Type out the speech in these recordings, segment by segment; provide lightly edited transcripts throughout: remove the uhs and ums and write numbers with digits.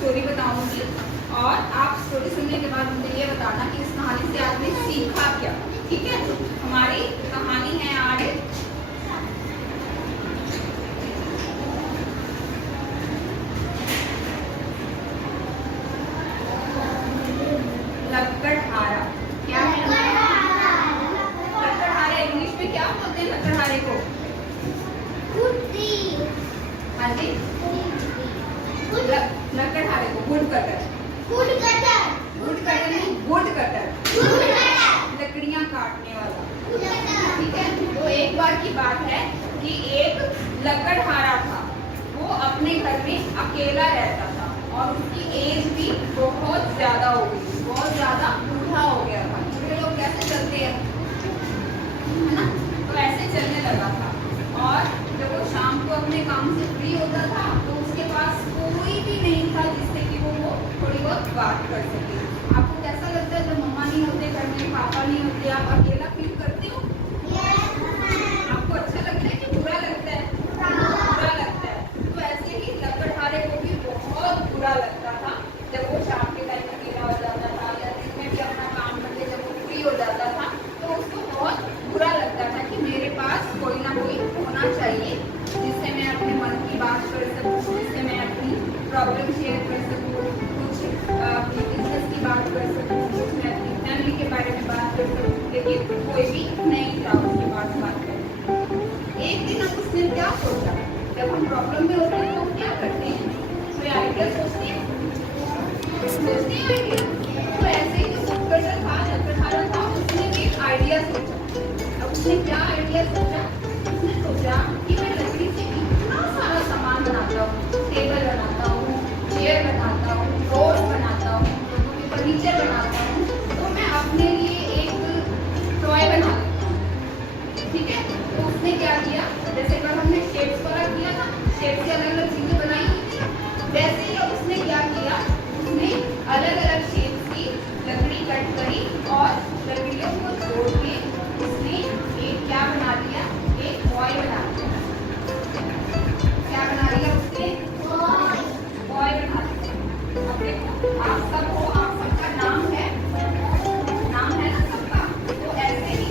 Story बताऊंगी और आप स्टोरी सुनने के बाद मुझे ये बताना कि इस कहानी से आपने सीखा क्या। ठीक है, हमारी कहानी है आज लकड़हारा। क्या है लकड़हारा? इंग्लिश में क्या बोलते हैं लकड़हारे को? हाँ जी, लकड़हारे को वुड कटर नहीं, वुड कटर, लकड़ियां काटने वाला। ठीक है, तो एक बार की बात है कि एक लकड़हारा था। वो अपने घर में अकेला रहता था और उसकी एज भी बहुत ज्यादा हो गई, बहुत ज्यादा बूढ़ा हो गया था। बूढ़े लोग कैसे चलते हैं, है ना? तो ऐसे चलने लगा था और जब वो शाम को अपने काम से फ्री होता था तो उसके पास कोई भी नहीं था जिससे कि वो थोड़ी बहुत बात कर सके। आपको कैसा लगता है जब मम्मा नहीं होते घर में, पापा नहीं होते, आप अकेला फील करते हो? आपको अच्छा लगता है कि बुरा लगता है? बुरा लगता है। तो ऐसे ही लकड़हारे को भी बहुत बुरा लगता था जब वो शाम के टाइम अकेला हो जाता था या दिन में भी अपना काम करके जब वो फ्री हो जाता था तो उसको बहुत बुरा लगता था कि मेरे पास कोई ना कोई होना चाहिए जिससे मैं अपने मन की बात कर सकूं, जिससे मैं अपनी प्रॉब्लम शेयर कर सकूं, कुछ अपनी बिजनेस की बात कर सकूं, कुछ मैं अपनी फैमिली के बारे में बात कर सकूं, लेकिन कोई भी नहीं था उसके पास बात करने। एक दिन अब उसने क्या सोचा, जब हम प्रॉब्लम में होते हैं तो हम क्या करते हैं? कोई आइडिया सोचते हैं आइडिया। तो ऐसे ही जो लकड़हारा था उसने भी एक आइडिया सोचा। अब उसने क्या आइडिया सोचा? उसने सोचा कि मैं लकड़ी से इतना सारा सामान बनाता हूँ, टेबल बनाता हूँ, चेयर बनाता हूँ, डोर्स बनाता हूँ, लोगों के फर्नीचर बनाता हूँ, तो मैं अपने लिए एक टॉय बना लेता हूँ। ठीक है, तो उसने क्या किया, जैसे कल हमने शेप्स वाला किया था, शेप से अलग अलग चीजें बनाई हुई थी, वैसे ही अब उसने क्या किया, उसने अलग अलग शेप्स की लकड़ी कट करी और लकड़ियों को जोड़ के उसने एक क्या बना लिया, एक बॉय बना लिया। क्या बना लिया उसने? बॉय बना लिया। अब देखो आप सब हो, आप सबका नाम है ना सबका। तो ऐसे ही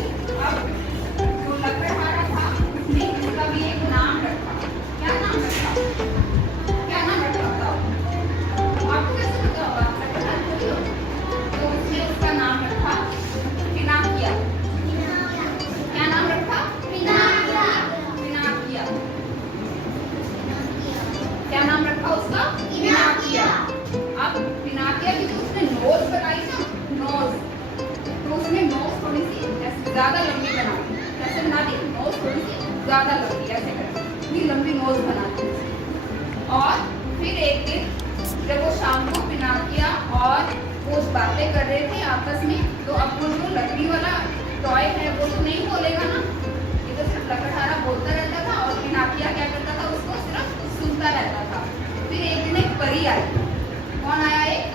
अब जो लकड़हारा था उसने उसका भी एक नाम रखा। क्या नाम रखा? क्या नाम रखा बताओ? आपको कैसे पता होगा? लकड़हारा थोड़ी हो। तो उसने उसका नाम रखा पिनाकिया। क्या नाम रखा? पिनाकिया। क्या नाम रखा उसका? पिनाकिया। अब पिनाकिया की जो उसने नोज बनाई ना, नोज, तो उसने नोज थोड़ी सी ऐसे ज्यादा लंबी बना दी। कैसे बना दी? नोज थोड़ी सी ज्यादा लंबी, ऐसे करके इतनी लंबी नोज बना दी। और फिर एक दिन जब वो शाम को पिनाकिया और वो बातें कर रहे थे आपस में, तो अब वो जो लकड़ी वाला टॉय है वो तो नहीं बोलेगा ना, ये तो सिर्फ लकड़हारा बोलता रहता था और पिनाकिया क्या करता था, उसको सिर्फ सुनता रहता था। फिर एक दिन एक परी आई। कौन आया? एक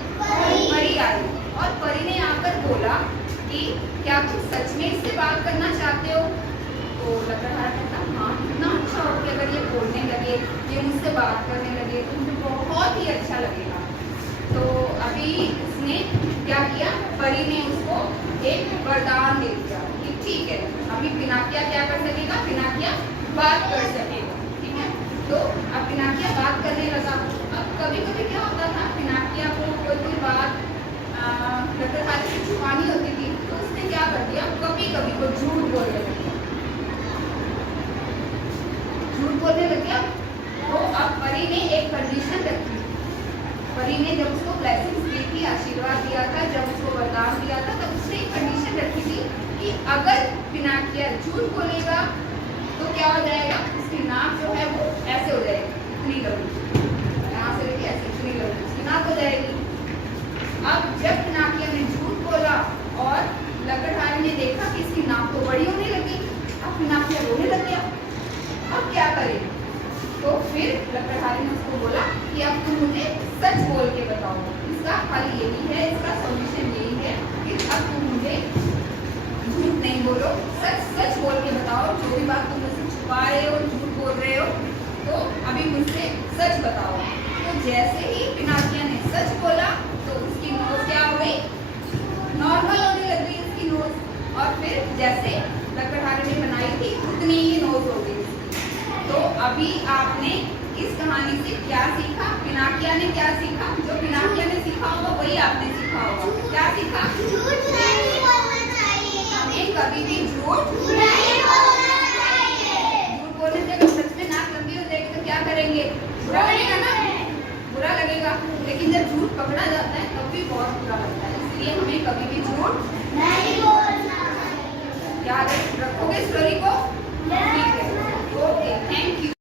परी आई और परी ने आकर बोला कि क्या तुम सच में इससे बात करना चाहते हो? तो लकड़हारा कहता हाँ, इतना अच्छा हो कि अगर ये बोलने लगे, ये मुझसे बात करने लगे तो मुझे बहुत ही अच्छा लगेगा। तो अभी उसने क्या किया, परी ने उसको एक वरदान दे दिया कि ठीक है, अभी पिनाकिया क्या कर सकेगा, पिनाकिया बात कर सकेगा। ठीक है, तो अब पिनाकिया बात करने लगा। अब कभी कभी क्या होता था, पिनाकिया को कोई बात लकड़हारे से छुपानी होती थी, तो उसने क्या कर दिया, कभी कभी को झूठ बोलने लग गया। तो अब परी ने एक कंडीशन रखी। परी ने जब उसको ब्लेसिंग्स दी थी, आशीर्वाद दिया था, जब उसको वरदान दिया था, तब उसने एक कंडीशन रखी थी कि अगर पिनाकिया झूठ बोलेगा तो क्या हो जाएगा, उसकी नाक जो है वो ऐसे हो जाएगी, इतनी लंबी, यहाँ से लेके ऐसे इतनी लंबी उसकी नाक हो जाएगी। अब जब पिनाकिया ने झूठ बोला और लकड़हारे ने देखा कि इसकी नाक तो बड़ी होने लगी, अब पिनाकिया रोने लग गया। अब क्या करे? तो फिर लकड़हारे ने उसको बोला कि अब तुम मुझे सच बोल के बताओ, इसका हल यही है, इसका सॉल्यूशन यही है कि अब तुम मुझे झूठ नहीं बोलो, सच सच बोल के बताओ। जो भी बात तुम मुझसे छुपा रहे हो, झूठ बोल रहे हो, तो अभी मुझसे सच बताओ। तो जैसे ही पिनाकिया ने सच बोला तो उसकी नोज क्या हो गई, नॉर्मल होने लग गई उसकी नोज, और फिर जैसे लकड़हारे ने बनाई थी उतनी ही नोज हो गई उसकी। तो अभी आपने इस कहानी से क्या सीखा, पिनाकिया ने क्या सीखा, जो पिनाकिया ने सीखा होगा वही आपने सीखा होगा। क्या सीखा, झूठ नहीं बोलना चाहिए, हमें कभी भी झूठ नहीं बोलना चाहिए। झूठ बोलने से अगर सच में नाक लंबी हो जाएगी तो क्या करेंगे, बुरा लगेगा ना, बुरा लगेगा। लेकिन जब झूठ पकड़ा जाता है तब भी बहुत बुरा लगता है, इसलिए हमें कभी भी झूठ नहीं बोलना। याद रखोगे स्टोरी को।